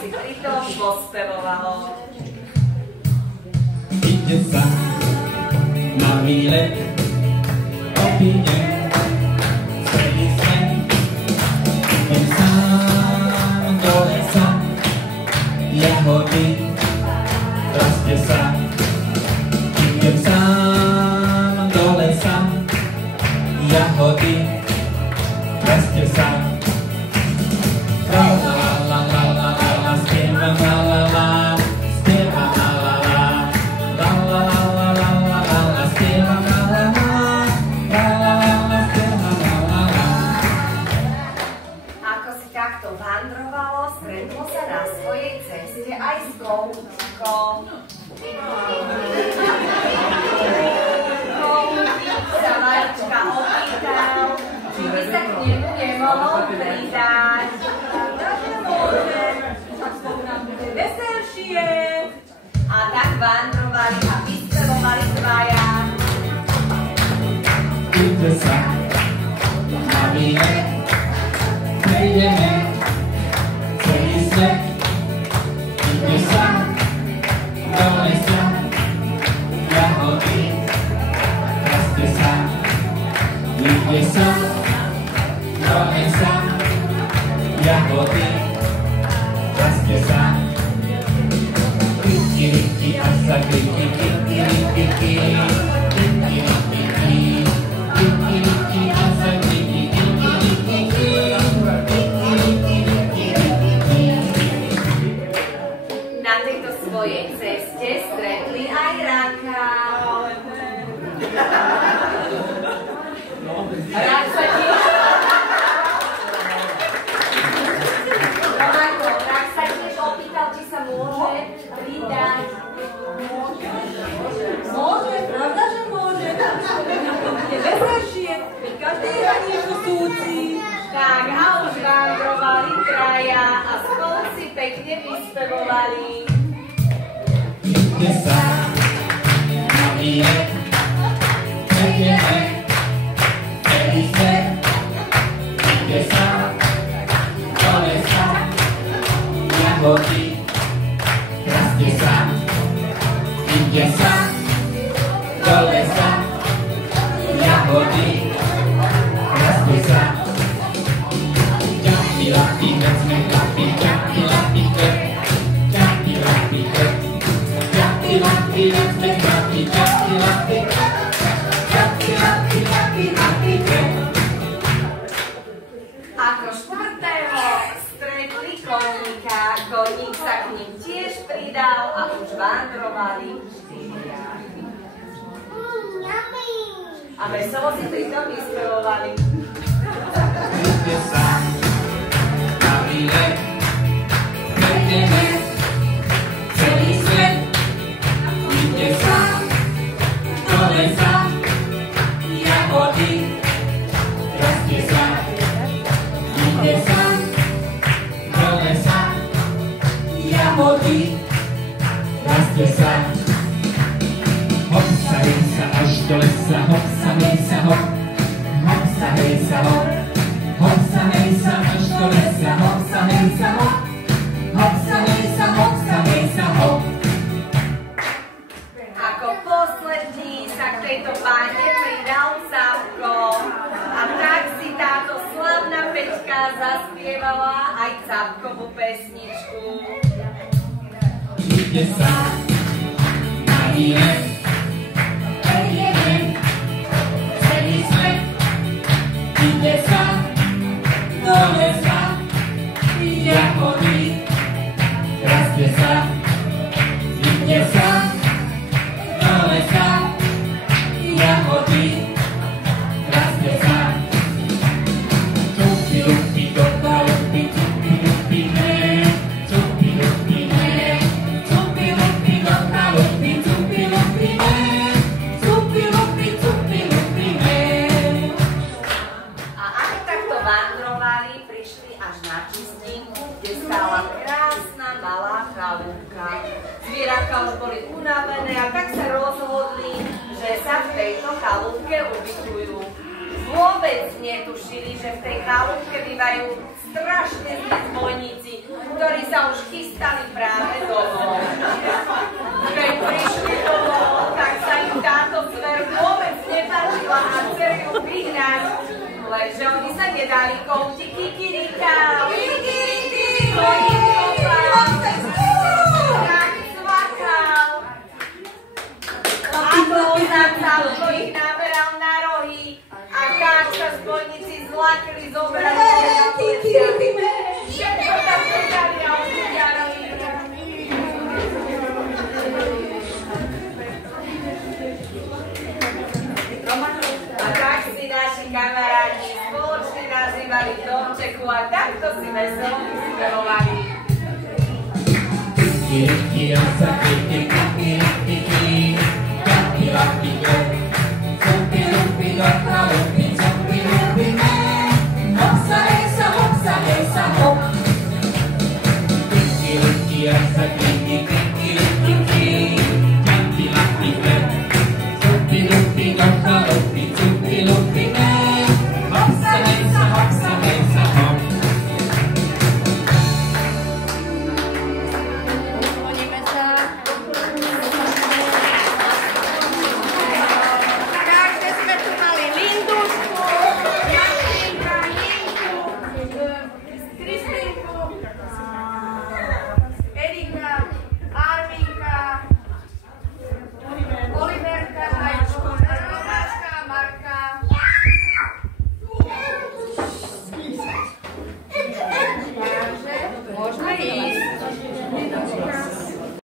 si pritom pospevovalo. Ide sa na výlet, opíde celý svet. Idem sám do lesa, jahody rastie sa. Idem sám do lesa, jahody rastie sa. La la la la la la la, spievam la la la, spievam la la la. La la la la la la la la, spievam la la la. La la la la, spievam la la la. Ako si takto vandrovalo, stretlo sa na svojej ceste aj s koutkom. Koutík sa malička opýtal, či by sa k nemu nemohol pridať. Môže, bude veselšie. A tak vandrovali a vyspevovali dvaja. Ide sa na výlet, prejdeme celý svet. Ide sa do lesa, jahody rastie sa. Ide sa do lesa, jahody rastie sa. Riki, riki, a sa riki, riki, riki, riki. Na tejto svojej ceste stretli aj raka. Rak sa tiež... Rovnako, rak sa tiež opýtal, či sa môže pridať. Môže, pravda, že môže. Je veselšie, veď každý je na niečo súci. Tak a už vandrovali traja a spolu si pekne vyspevovali. Ide sa na výlet, prejdeme celý svet. Ide sa do lesa, jahody rastie sa. Ide sa do lesa, jahody rastie sa. Ďapi, lapi, vezme chlapi, ďapi, lapi, krp. Ďapi, lapi, krp. Ďapi, lapi, vezme chlapi, ďapi, lapi, krp. Ďapi, lapi, lapi, lapi, krp. Ako štvrtého stretli koníka, koník sa k ním tiež pridal a už vandrovali štyria. A veselo si pritom vyspevovali. Ide sa na výlet, prejdeme celý svet. Ide sa do lesa, jahody rastie sa. Ide sa do lesa, jahody rastie sa. Hop sa, hej sa až do lesa, hop sa, hej sa, hop. Hop sa, hej sa, hop. Hop sa, hej sa až do lesa, hop sa, hej sa, hop. Hop sa, hej sa, hop sa, hej sa, hop. Ako poslední sa k tejto báne pridal Capko. A tak si táto slavná Peťka zaspievala aj Capkovú pesničku. Ide sa na výlet, prejdeme celý svet. Ide sa do lesa, jahody rastie sa. Ide sa do lesa, jahody rastie sa. Čupi, lupi, doka, lupi, čupi, lupi, ne. Čupi, lupi, ne. Čupi, lupi, doka, lupi, čupi, lupi, ne. Čupi, lupi, čupi, lupi, ne. A ako takto vandrovali, prišli až na čistinku, kde stála krásna malá chalúbka. Zvieratka už boli unavené a tak sa rozhodli, že sa v tejto chalúbke ubytujú. Vôbec netušili, že v tej chalúbke bývajú strašne zlí zbojníci, ktorí sa už chystali práve domov. Keď prišli domov, tak sa im táto zver vôbec nepáčila a chceli ju vyhnať, lenže oni sa nedali kouti kikirika. Ako ich naberal na rohy a tak sa zbojníci zlakli, zobrali všetko tam zobrali a udiali. A tak si naši kamaráti spoločne nazývali v domčeku a takto si veselo vyspelovali. Kikiriki,